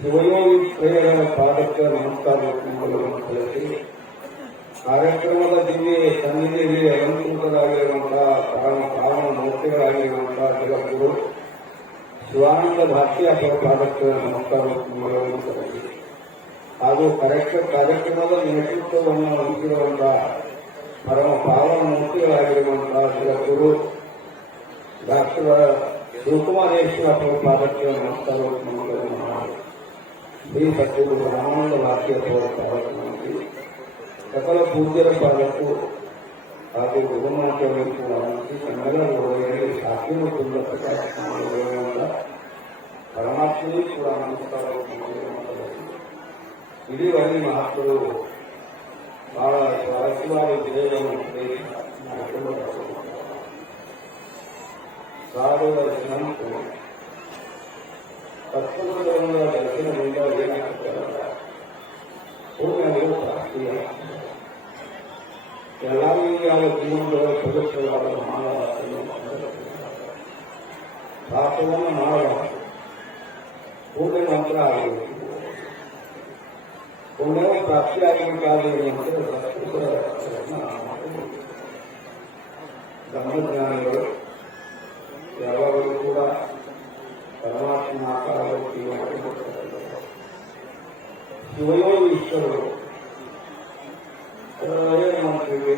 ಶಿವಯೋಗಿ ಪ್ರೇಯರ ಪಾದಕ್ಕೆ ನಮಸ್ಕಾರ ತಿಳಿಸಿ ಕಾರ್ಯಕ್ರಮದ ದಿವ್ಯ ಸನ್ನಿಧಿಯಲ್ಲಿ ಅಲಂಕೃತರಾಗಿರುವಂತಹ ಪಾವನ ಮೂರ್ತಿಗಳಾಗಿರುವಂತಹ ಜಗದ್ಗುರು ಶಿವಾನಂದ ಭಾರತೀಯ ಪಾದಕ್ಕೆ ನಮಸ್ಕಾರ ತಿಳಿಸಿ ಹಾಗೂ ಕಾರ್ಯಕ್ರಮದ ನೇತೃತ್ವವನ್ನು ವಹಿಸಿರುವಂತಹ ಪರಮ ಪಾವನ ಮೂರ್ತಿಗಳಾಗಿರುವಂತಹ ಜಗದ್ಗುರು ಡಾಕ್ಟರ್ ಶಿವಕುಮಾರೇಶ್ವರ ಪಾದಕ್ಕೆ ನಮಸ್ಕಾರ ಶ್ರೀ ಸದ್ಗುರು ರಾಮಾನಂದ ಭಾರತೀಯ ಪಾದಕ್ಕೆ ಸಕಲ ಪೂಜ್ಯರ ಪಾದಕ್ಕೂ ಹಾಗೂ ಗುರುಮಾತೆಯವರಿಗೂ ಕೂಡ ಕನ್ನಡ ಒಳಗಡೆ ಶಾಸ್ತ್ರೀಯ ತುಂಬ ಪರಮಾತ್ಮನೇ ಕೂಡ ನಮಸ್ಕಾರ ಇಡೀ ವರಿ ಮಹಾತ್ಮರು ಬಹಳ ಸ್ವಾರಸ್ಯವಾದ ವಿಜಯವನ್ನು ಸಾಧುವ ದರ್ಶನಕ್ಕೂ ತತ್ವದ ದರ್ಶನದಿಂದ ಏನಾಗ್ತಾರೆ ಪೂರ್ಣ ಪ್ರಾಪ್ತಿಯ ಎಲ್ಲರಿಗೂ ಯಾವ ಜೀವನದ ಪವಿತ್ರವಾದ ಮಾಡಬಾರದು ಪಾಪವನ್ನು ಮಾಡಬಾರದು ಪೂರ್ಣ ನಂತರ ಆಗಬೇಕು ಪುಣ್ಯವ ಪ್ರಾಪ್ತಿಯಾಗಬೇಕಾದರೆ ಬ್ರಹ್ಮಜ್ಞಾನಿಗಳು ಯಾವಾಗಲೂ ಕೂಡ ಪರಮಾತ್ಮ ಆಕಾರವಾಗಿ ಶಿವಯೋಗಿ ಈಶ್ವರರು ಏನು ಮಾಡ್ತೀವಿ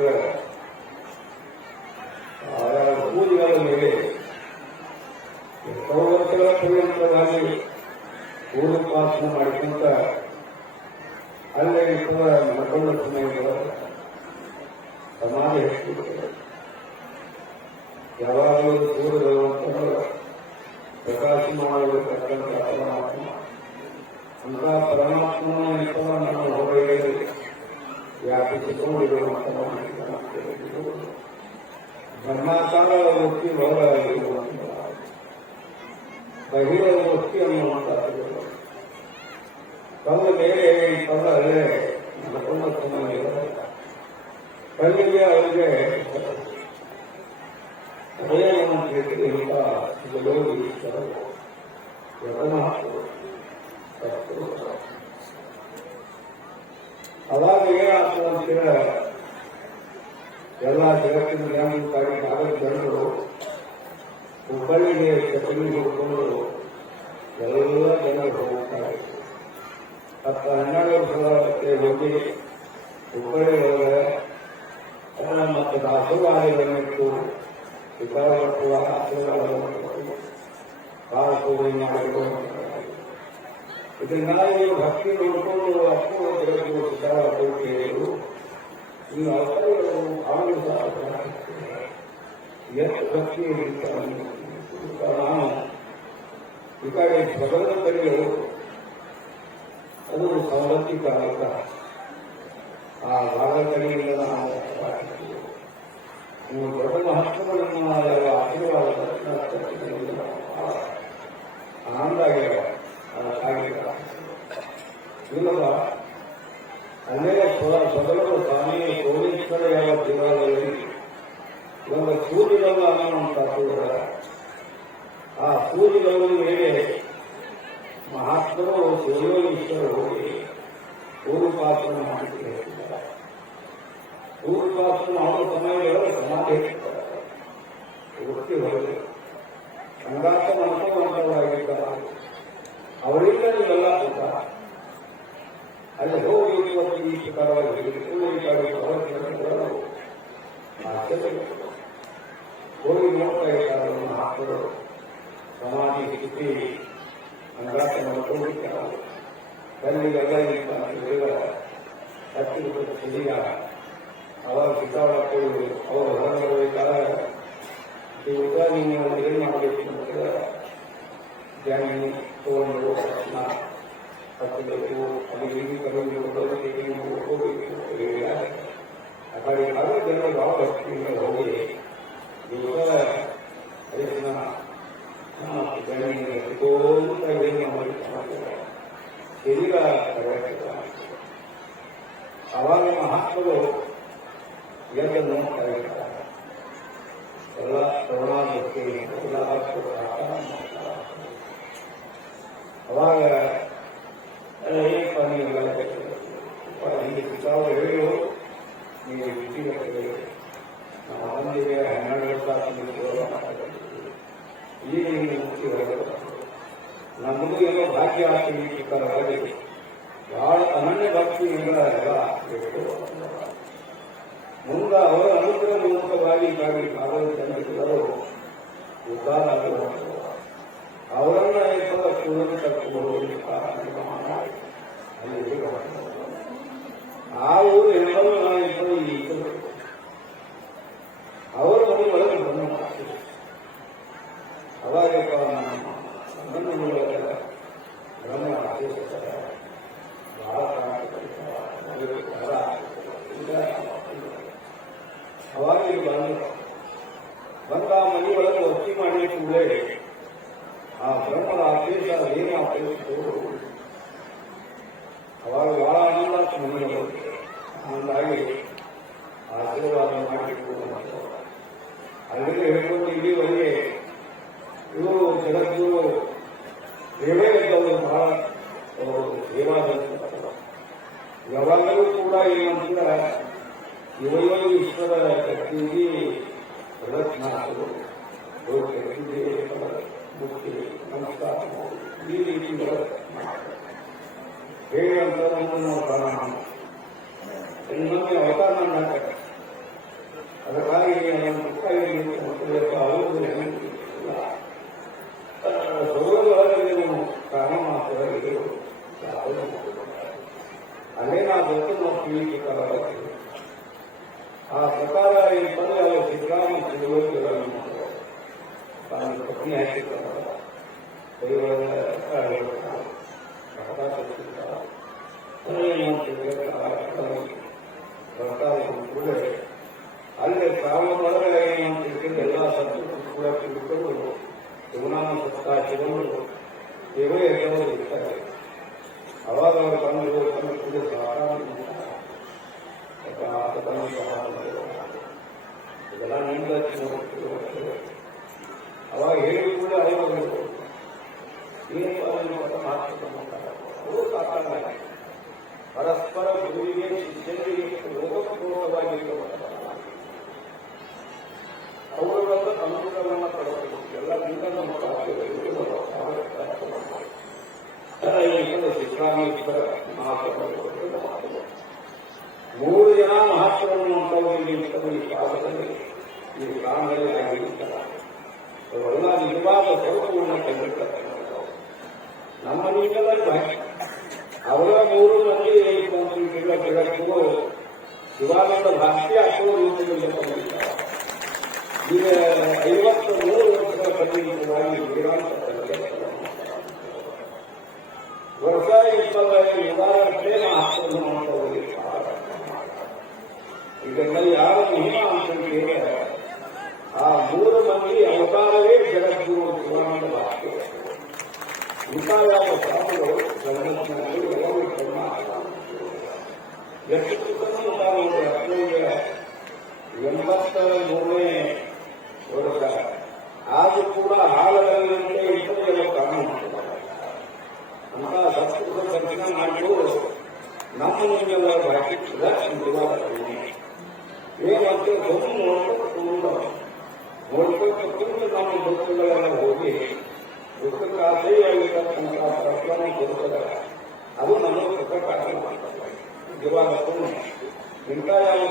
ಪೂಜೆಗಳ ಮೇಲೆ ಎಷ್ಟೋ ವರ್ಷಗಳ ಪರ್ಯಂತರಾಗಿ ಪೂರ್ಣೋಪಾಸನೆ ಮಾಡಿಕೊಂತ ಅಲ್ಲೇ ಇರುವ ಮಕ್ಕಳ ಸಮಯಗಳು ಸಮಾಧಿ ಹೆಚ್ಚಿದ್ದಾರೆ ಯಾವಾಗಲೂ ಸೂರ್ಯಭಗವಂತನು ಪ್ರಕಾಶಮಾನವಾಗಿರತಕ್ಕಂಥ ಪರಮಾತ್ಮ ಅಂತ ಪರಮಾತ್ಮನ ನಾವು ಹೊರಗೆ ವ್ಯಾಪಿಸಿಕೊಂಡಿರುವಂತಹ ಬ್ರಹ್ಮಾಕಾರ ವೃತ್ತಿ ಹೊರಗಿರುವಂತಹ ಬಹಿರ ವೃತ್ತಿ ಅನ್ನುವಂತಹ ಕಲ್ಲು ಮೇಲೆ ಪದ ಅಲ್ಲೇ ನಡ್ಕೊಂಡ ಸಮಯ ಕಲ್ಲಿಗೆ ಅವರಿಗೆ ಹೃದಯವನ್ನು ಕೇಳಿದಂತ ಯೋಗೀಶ್ವರರು ಅವಾಗ ಏನಾಗ್ತದಂತೀರ ಎಲ್ಲ ಜಗತ್ತಿನ ಕಾಗದ ಜನರು ಹುಬ್ಬಳ್ಳಿಗೆ ಚಪ್ಪಲಿ ಹುಡ್ಕೊಂಡು ಎಲ್ಲ ಜನರು ಹೋಗ್ತಾರೆ 10-12 ವರ್ಷಗಳ ಹೋಗಿ ಹುಬ್ಬಳ್ಳಿ ಒಳಗಡೆ ಮತ್ತು ದಾಸೋಹಾರಿಗಳಿಟ್ಟು ಸಿದ್ಧಾರ್ಥುವ ಆಶೀರ್ವಾದವನ್ನು ಕಾಲಕೋವಿ ಮಾಡಿಕೊಂಡು ಇದನ್ನಾಗಿ ಭಕ್ತಿ ನೋಡಿಕೊಂಡು ಅಷ್ಟು ಜಗತ್ತು ಸಿದ್ಧಾರ್ಥ ಕೇಳಿದರು ಈ ಅವಸರಗಳು ಅವನು ಎಷ್ಟು ಭಕ್ತಿ ನಾನು ಈ ಕಡೆ ಸ್ವತಂತ್ರ ಕಡೆಗಳು ಅದು ಸವಲತ್ತಿ ಕಾಲಕ ಆ ಭಾಗ ಕಡೆಯಿಂದ ನಾವು ನೀವು ದೊಡ್ಡ ಮಹತ್ವಗಳನ್ನು ಆಶೀರ್ವಾದ ಆನಂದ ಆಗಿಲ್ಲ ಅನೇಕ ಸದನರು ಸ್ವಾಮಿ ಸೋಮೇಶ್ವರ ಯಾವ ದೇವಾಲಯದಲ್ಲಿ ಒಂದು ಸೂರ್ಯಗಲ್ಲ ಅನ್ನುವಂಥ ಆ ಸೂರ್ಯಗಳ ಮೇಲೆ ಮಹಾತ್ಮರು ಶಿವಯೋಗೀಶ್ವರರು ಹೋಗಿ ಪೂರ್ವಪಾಸನ ಮಾಡಿ ಹೇಳ್ತಿದ್ದಾರೆ ಪೂರ್ವಪಾಸನ ಅವರ ಸಮಯದಲ್ಲಿ ಸಮಾಧಿ ಹೇಳ್ತಾರೆ ವೃತ್ತಿ ಹೊರಗೆ ಸಂಗಾತ ಮಂತ್ರವಾಗಿದ್ದಾರೆ ಅವರಿಂದ ನೀವೆಲ್ಲ ಕೂಡ ಅಲ್ಲಿ ಹೋಗಿ ಇವತ್ತು ಈ ಪ್ರಕಾರವಾಗಿ ಹೋಗಿ ನೋಡ್ತಾ ಇದ್ದಾರೆ ಮಹಾತ್ಮರು ಸಮಾಧಿ ಸ್ಥಿತಿ ಸಂಗಾತ ಮಂತ್ರವಿದ್ದಾರೆ ಕಲ್ಲಿಗೆಲ್ಲ ಹತ್ತಿರ ಅವರ ಸಿಕ್ಕಾಡಕ್ಕೋದು ಅವರು ಹೊರಗಡೆ ಯುಗಾದಿ ನೀವು ಏನು ಮಾಡಬೇಕು ಅಂತಂದ್ರೆ ಜಾಮೀನು ತಗೊಂಡು ಹತ್ತಬೇಕು ಅಲ್ಲಿ ಇಲ್ಲಿ ಕರೆದು ಹೋಗಬೇಕು ಆ ಕಡೆ ಜನರು ಭಾಳ ಭಕ್ತಿಯಿಂದ ಹೋಗಿ ಇವಾಗ ಜಾಮೀನು ಎತ್ಕೋತ ಏನು ಮಾಡಿ ಶರೀರ ಅವಾಗ ಮಹಾತ್ಮರು ಎದ್ದು ನೋಡ್ತಾ ಇರ್ತಾರೆ ಎಲ್ಲ ಶ್ರವಣ ಭಕ್ತಿ ಎಲ್ಲ ಅವಾಗ ಏನಪ್ಪ ನೀವೆಲ್ಲ ಹಿಂಗೆ ತಾವು ಹೇಳಿದ್ರು ನೀವು ಬಿಟ್ಟಿಗೆ ನಾವು ಬಂದಿವೆ 12 ವರ್ಷ ಈಗ ನಿಮಗೆ ಮುಕ್ತಿ ಹೊರಗೆ ನಮಗೂ ಏನೋ ಭಾಗ್ಯ ಹಾಕಿ ಬಹಳ ಅನನ್ಯ ಭಕ್ತಿಯಿಂದ ಎಲ್ಲ ಮುಂದೆ ಅವರ ಅನುಗ್ರಹ ಮೂಲಕವಾಗಿ ಕಾಗದ ಉದ್ಧಾರ ಅವರನ್ನ ಪೂರ್ಣ ತಕ್ಕಬಹುದು ಆ ಊರು ಎಲ್ಲರೂ ಅವರು ಮನೆ ಒಳಗೆ ಬಂದ ಅವಾಗ ಬ್ರಹ್ಮ ಆದೇಶಿಸ್ತಾರೆ ಅವಾಗ ಬಂದ ಮನೆ ಒಳಗೆ ವಸ್ತಿ ಮಾಡಿ ಕೂಡಲೇ ಆ ಬ್ರಹ್ಮದ ಆದೇಶ ಏನು ಆದೇಶಿಸಿದ್ರು ಅವಾಗ ಬಹಳ ಆನಂದ ಮನೆಗಳು ಹಂಗಾಗಿ ಆಶೀರ್ವಾದ ಮಾಡಿಕೊಂಡು ಅಲ್ಲಿಂದ ಹೇಳ್ಕೊಂಡು ಇಲ್ಲಿವರೆಗೆ ಇವರು ಜಗದ್ಗುರು ದೇವೇಂದ್ರವರು ಬಹಳ ದೇವಾಲಯ ಯಾವಾಗಲೂ ಕೂಡ ಏನಂತಂದ್ರೆ ಇವೈವೈ ವಿಶ್ವದ ಕಟ್ಟಿಗೆ ಪ್ರದರ್ಶನಗಳು ಮುಕ್ತಿ ನಮಸ್ಕಾರ ಈ ರೀತಿ ಹೇಳುವಂತ ಇನ್ನೊಮ್ಮೆ ಅವತಾರ ಮಾಡ್ತಾರೆ ಅದಕ್ಕಾಗಿ ಸೌರೊಳಗೆ ಕಾರಣ ಮಾತ್ರ ಅಲ್ಲೇ ನಾವು ಗೊತ್ತು ನಾವು ತಿಳಿಕೆ ಆ ಪ್ರಕಾರ ಏನಂತಂದ್ರೆ ಅವರು ಸಿದ್ದರಾಮ ತಿಳುವಳಿಕೆಗಳನ್ನು ತಾನು ಪತ್ನಿ ಹಾಕಿರ್ತಾರೆ ಅಲ್ಲಿ ಕಾಲದೊಳಗೆ ಏನಂತ ಎಲ್ಲ ಸತ್ತು ಕೂಡ ತಿಳ್ಕೊಂಡು ಶಿವನಾಮ ಸತ್ತ ಶಿವನು ದೇವೇ ಎಲ್ಲರೂ ಇರ್ತಾರೆ ಅವಾಗ ಅವರು ತಂದು ಕೂಡ ಇದೆಲ್ಲ ನಿಂದ ಅವಾಗ ಹೇಳಿ ಕೂಡ ಅವರು ಪರಸ್ಪರ ಗುರುವಿಗೆ ಶಿಷ್ಯರಿಗೆ ರೋಗಪೂರ್ವವಾಗಿ ಅವರುಗಳ ಅನುಕೂಲವನ್ನು ಪಡೆಯಬೇಕು ಎಲ್ಲರಿಂದ ಸಿದ್ದರಾಮೇಶ್ವರ ಮೂರು ಜನ ಮಹತ್ವವನ್ನು ಕಾಲದಲ್ಲಿ ಈ ಗ್ರಾಮದಲ್ಲಿ ಆಗಿರುತ್ತಾರೆ ಅವೆಲ್ಲ ನಿಜವಾದ ಸ್ವರೂಪವನ್ನು ಕಂಡಿರ್ತಾರೆ ನಮ್ಮ ನೀರಲ್ಲಿ ಅವರ ಮೂರು ಮಂದಿ ಜಗತ್ತು ಶಿವಾನಂದ ಭಾಷೆ ಹಾಕುವ ರೂಪದಲ್ಲಿ ಬಂದಿದ್ದಾರೆ ಈಗ 53 ವರ್ಷಗಳ ಪರಿಣಿತವಾಗಿ ವರ್ಷ 20 ನಿವಾರಣೆ ಹಾಕನ್ನು ಮಾಡ್ತಾ ಹೋಗಿದ್ದಾರೆ ಇದನ್ನೆಲ್ಲ ಯಾರ ಮಹಿಮಾ ಅಂತ ಹೇಳಿದರೆ ಆ ಮೂರು ಮಂದಿ ಅವತಾರವೇ ಜಗದ್ಗುರು ಶಿವಾನಂದ ಭಾಷೆ ಇಂಥ ಯಾವ ಸಾಧುಗಳು ಜಗತ್ತಿನಲ್ಲಿ ಎಲ್ಲವೂ ಎಷ್ಟು ತಾವು 83ನೇ ವರ್ಷ ಆದರೂ ಕೂಡ ಹಾಲದಲ್ಲಿ ಇಬ್ಬರು ಕಾರಣ ಅಂತ ಸಂಸ್ಕೃತ ದರ್ಶನ ಮಾಡಿದ್ರು ನಮ್ಮ ಮುಂದೆಲ್ಲ ಏನಂತ ನೋಡ್ಕೊಂಡು ನಮ್ಮ ದುಃಖಗಳೆಲ್ಲ ಹೋಗಿ ದುಃಖಕ್ಕೆ ಆಸೆಯಾಗಿರ್ತಕ್ಕಂಥ ಪ್ರಕರಣ ಬರುತ್ತದೆ ಅದು ನಮಗೆ ಪ್ರಕಟ ಆಗ್ತದೆ ಇವಾಗ ಇಂಥ ಯಾವ